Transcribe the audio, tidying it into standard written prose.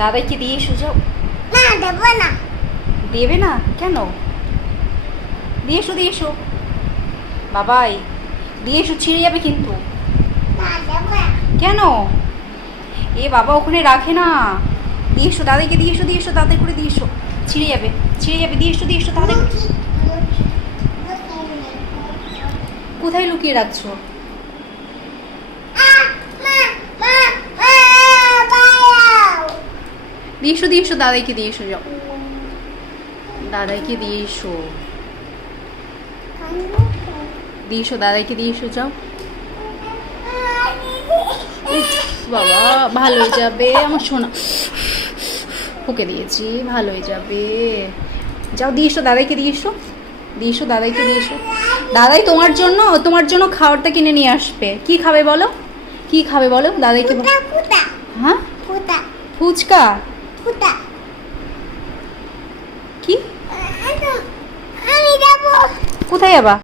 দাদাইকে দিয়ে এসো, যাও। না দেবো না। দেবে না কেন? দিয়ে এসো, দিয়ে এসো বাবাই, দিয়ে এসো, ছিঁড়ে যাবে কিন্তু। না দেবো না। কেন? এ বাবা ওখানে রাখে না। দিয়ে এসো, দাদাইকে দিয়ে এসো, দিয়ে এসো, তাড়াতাড়ি করে দিয়ে এসো, ছিঁড়ে যাবে, ছিঁড়ে যাবে, দিয়ে এসো, দিয়ে এসো তাড়াতাড়ি। কোথায় লুকিয়ে রাখছো? দিয়ে এসো, দিয়ে এসো, দাদাইকে দিয়ে এসো, যাও। দাদাইকে দিয়ে এসো, দিয়ে এসো, দাদাইকে দিয়ে এসো, যাও। উফ, বাবা ভালো হয়ে যাবে আমার সোনা, ওকে দিয়েছি, ভালো হয়ে যাবে। যাও দিয়ে এসো, দাদাইকে দিয়ে এসো, দিয়ে এসো, দাদাইকে দিয়ে এসো। দাদাই তোমার জন্য খাবারটা কিনে নিয়ে আসবে। কি খাবে বলো, কি খাবে বলো দাদাইকে। হ্যাঁ, ফুচকা। কি? আমি যাবো। কোথায় যাবা?